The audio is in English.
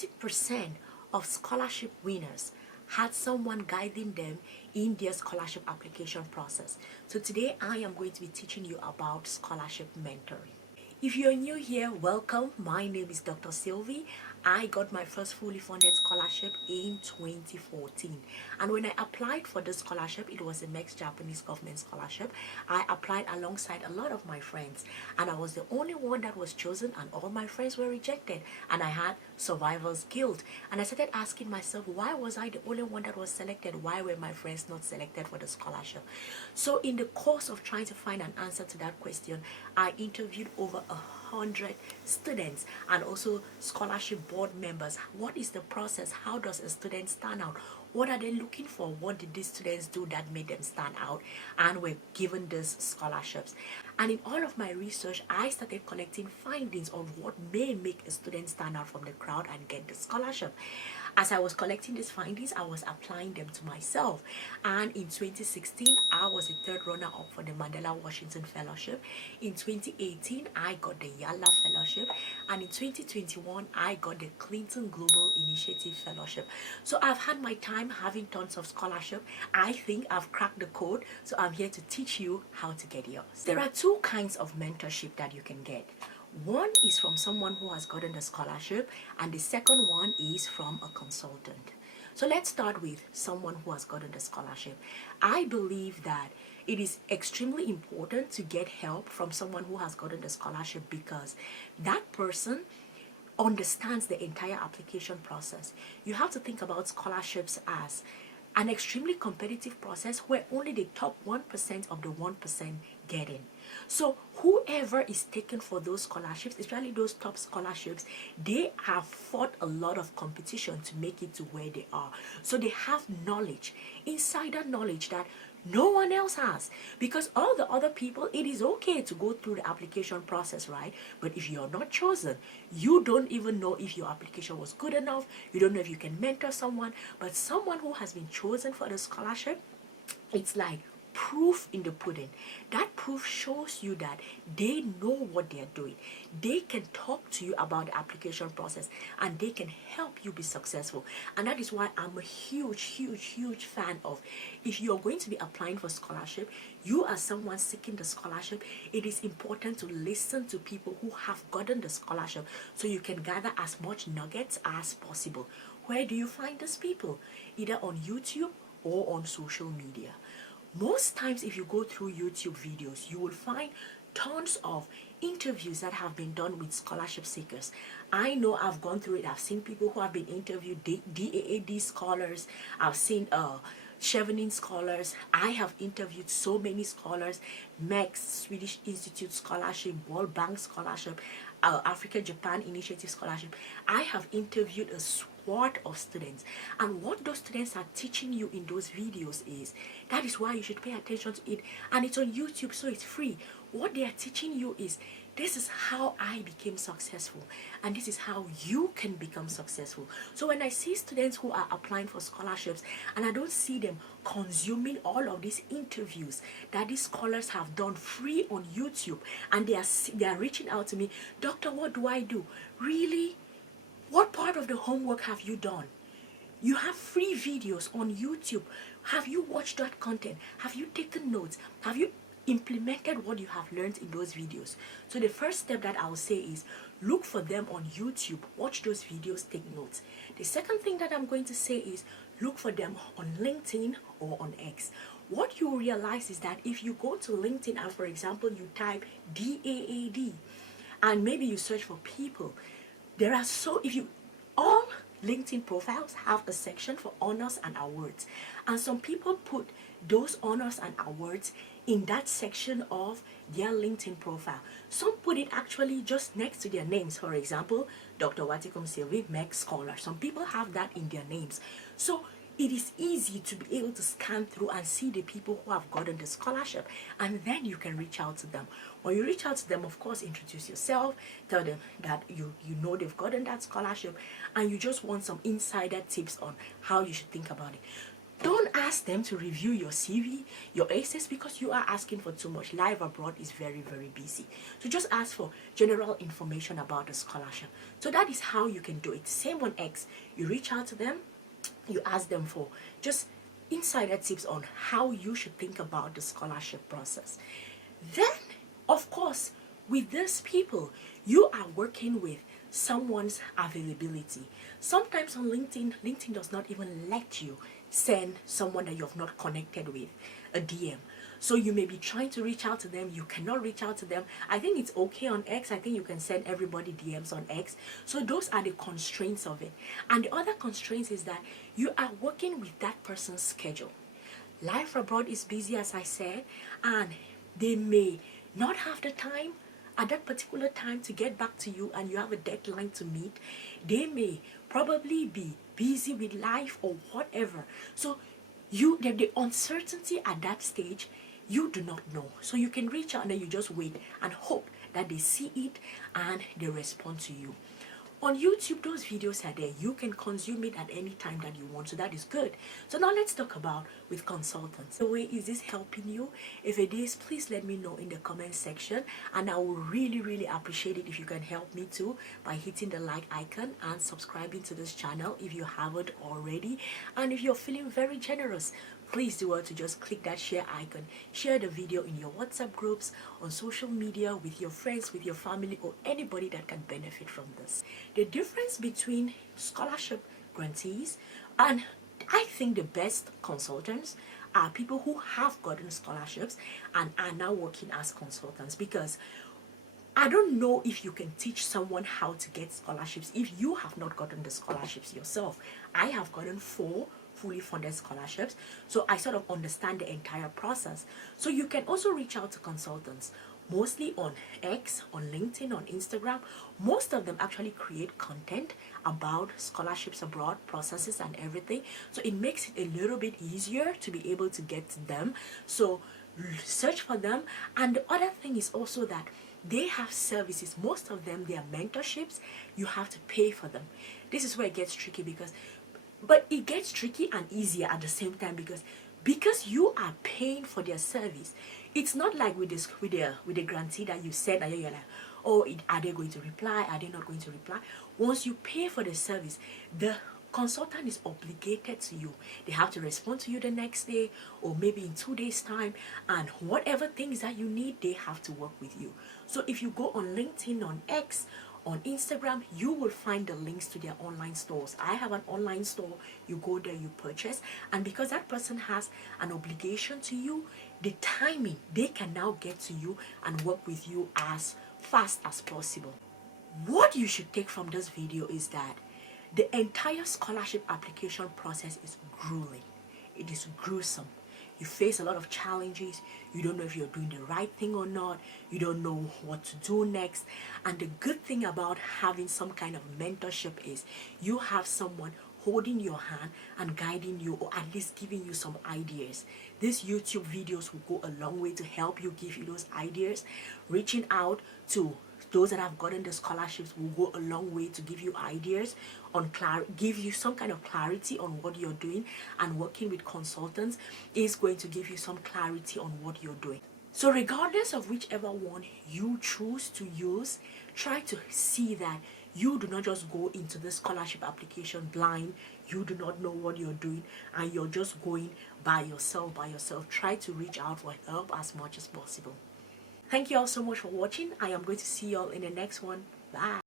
80% of scholarship winners had someone guiding them in their scholarship application process. So today I am going to be teaching you about scholarship mentoring. If you're new here, welcome. My name is Dr. Sylvie. I got my first fully funded scholarship in 2014. And when I applied for the scholarship, it was a mixed Japanese government scholarship. I applied alongside a lot of my friends. And I was the only one that was chosen and all my friends were rejected. And I had survivor's guilt. And I started asking myself, why was I the only one that was selected? Why were my friends not selected for the scholarship? So in the course of trying to find an answer to that question, I interviewed over 100 students and also scholarship board members. What is the process? How does a student stand out? What are they looking for? What did these students do that made them stand out and were given these scholarships? And in all of my research, I started collecting findings of what may make a student stand out from the crowd and get the scholarship. As I was collecting these findings, I was applying them to myself. And in 2016, I was a third runner-up for the Mandela Washington Fellowship. In 2018, I got the Yala Fellowship. And in 2021, I got the Clinton Global Initiative Fellowship. So I've had my time having tons of scholarship. I think I've cracked the code. So I'm here to teach you how to get yours. There are two kinds of mentorship that you can get. One is from someone who has gotten the scholarship, and the second one is from a consultant. So let's start with someone who has gotten the scholarship. I believe that it is extremely important to get help from someone who has gotten the scholarship because that person understands the entire application process. You have to think about scholarships as an extremely competitive process where only the top 1% of the 1% get in. So whoever is taken for those scholarships, especially those top scholarships, they have fought a lot of competition to make it to where they are. So they have knowledge, insider knowledge that no one else has, because all the other people, it is okay to go through the application process, right? But if you're not chosen, you don't even know if your application was good enough. You don't know if you can mentor someone. But someone who has been chosen for the scholarship, it's like proof in the pudding. That proof shows you that they know what they are doing. They can talk to you about the application process and they can help you be successful. And that is why I'm a huge fan of, if you're going to be applying for scholarship, you as someone seeking the scholarship, it is important to listen to people who have gotten the scholarship so you can gather as much nuggets as possible. Where do you find these people? Either on YouTube or on social media. Most times if you go through YouTube videos, you will find tons of interviews that have been done with scholarship seekers. I know I've gone through it. I've seen people who have been interviewed, DAAD scholars. I've seen Chevening scholars. I have interviewed so many scholars, MEX, Swedish Institute Scholarship, World Bank Scholarship, Africa-Japan Initiative Scholarship. I have interviewed a swath of students, and what those students are teaching you in those videos is, that is why you should pay attention to it, and it's on YouTube, so it's free. What they are teaching you is, this is how I became successful, and this is how you can become successful. So when I see students who are applying for scholarships and I don't see them consuming all of these interviews that these scholars have done free on YouTube, and they are reaching out to me, doctor, what do I do? Really? What part of the homework have you done? You have free videos on YouTube. Have you watched that content? Have you taken notes? Have you implemented what you have learned in those videos? So the first step that I'll say is, look for them on YouTube, watch those videos, take notes. The second thing that I'm going to say is, look for them on LinkedIn or on X. What you realize is that if you go to LinkedIn and, for example, you type DAAD and maybe you search for people, there are all LinkedIn profiles have a section for honors and awards, and some people put those honors and awards in that section of their LinkedIn profile. Some put it actually just next to their names. For example, Dr. Watikum Sylvie, MEC scholar. Some people have that in their names. So it is easy to be able to scan through and see the people who have gotten the scholarship, and then you can reach out to them. When you reach out to them, of course, introduce yourself, tell them that you know they've gotten that scholarship, and you just want some insider tips on how you should think about it. Don't ask them to review your CV, your essays, because you are asking for too much. Life abroad is very, very busy. So just ask for general information about the scholarship. So that is how you can do it. Same on X. You reach out to them, you ask them for just insider tips on how you should think about the scholarship process. Then, of course, with these people, you are working with someone's availability. Sometimes on LinkedIn does not even let you send someone that you have not connected with a DM. So you may be trying to reach out to them, you cannot reach out to them. I think it's okay on X. I think you can send everybody DMs on X. So those are the constraints of it. And the other constraints is that you are working with that person's schedule. Life abroad is busy, as I said, and they may not have the time at that particular time to get back to you, and you have a deadline to meet. They may probably be busy with life or whatever. So the uncertainty at that stage, you do not know. So you can reach out and then you just wait and hope that they see it and they respond to you. On YouTube, those videos are there. You can consume it at any time that you want. So that is good. So now let's talk about with consultants. The way, is this helping you? If it is, please let me know in the comment section. And I will really, really appreciate it if you can help me too by hitting the like icon and subscribing to this channel if you haven't already. And if you're feeling very generous, please do well to just click that share icon. Share the video in your WhatsApp groups, on social media, with your friends, with your family, or anybody that can benefit from this. The difference between scholarship grantees and I think the best consultants are people who have gotten scholarships and are now working as consultants, because I don't know if you can teach someone how to get scholarships if you have not gotten the scholarships yourself. I have gotten 4 fully funded scholarships, so I sort of understand the entire process. So you can also reach out to consultants, mostly on X, on LinkedIn, on Instagram. Most of them actually create content about scholarships abroad, processes and everything. So it makes it a little bit easier to be able to get to them. So search for them. And the other thing is also that they have services. Most of them, they are mentorships. You have to pay for them. This is where it gets tricky, but it gets tricky and easier at the same time, because you are paying for their service. It's not like with the grantee that you said that you're like, oh, are they going to reply? Are they not going to reply? Once you pay for the service, the consultant is obligated to you. They have to respond to you the next day or maybe in 2 days time, and whatever things that you need, they have to work with you. So if you go on LinkedIn, on X, on Instagram, you will find the links to their online stores. I have an online store. You go there, you purchase, and because that person has an obligation to you, the timing, they can now get to you and work with you as fast as possible. What you should take from this video is that the entire scholarship application process is grueling. It is gruesome. You face a lot of challenges. You don't know if you're doing the right thing or not. You don't know what to do next. And the good thing about having some kind of mentorship is you have someone holding your hand and guiding you, or at least giving you some ideas. These YouTube videos will go a long way to help you, give you those ideas. Reaching out to those that have gotten the scholarships will go a long way to give you ideas on give you some kind of clarity on what you're doing, and working with consultants is going to give you some clarity on what you're doing. So regardless of whichever one you choose to use, try to see that you do not just go into the scholarship application blind. You do not know what you're doing and you're just going by yourself. Try to reach out for help as much as possible. Thank you all so much for watching. I am going to see you all in the next one. Bye.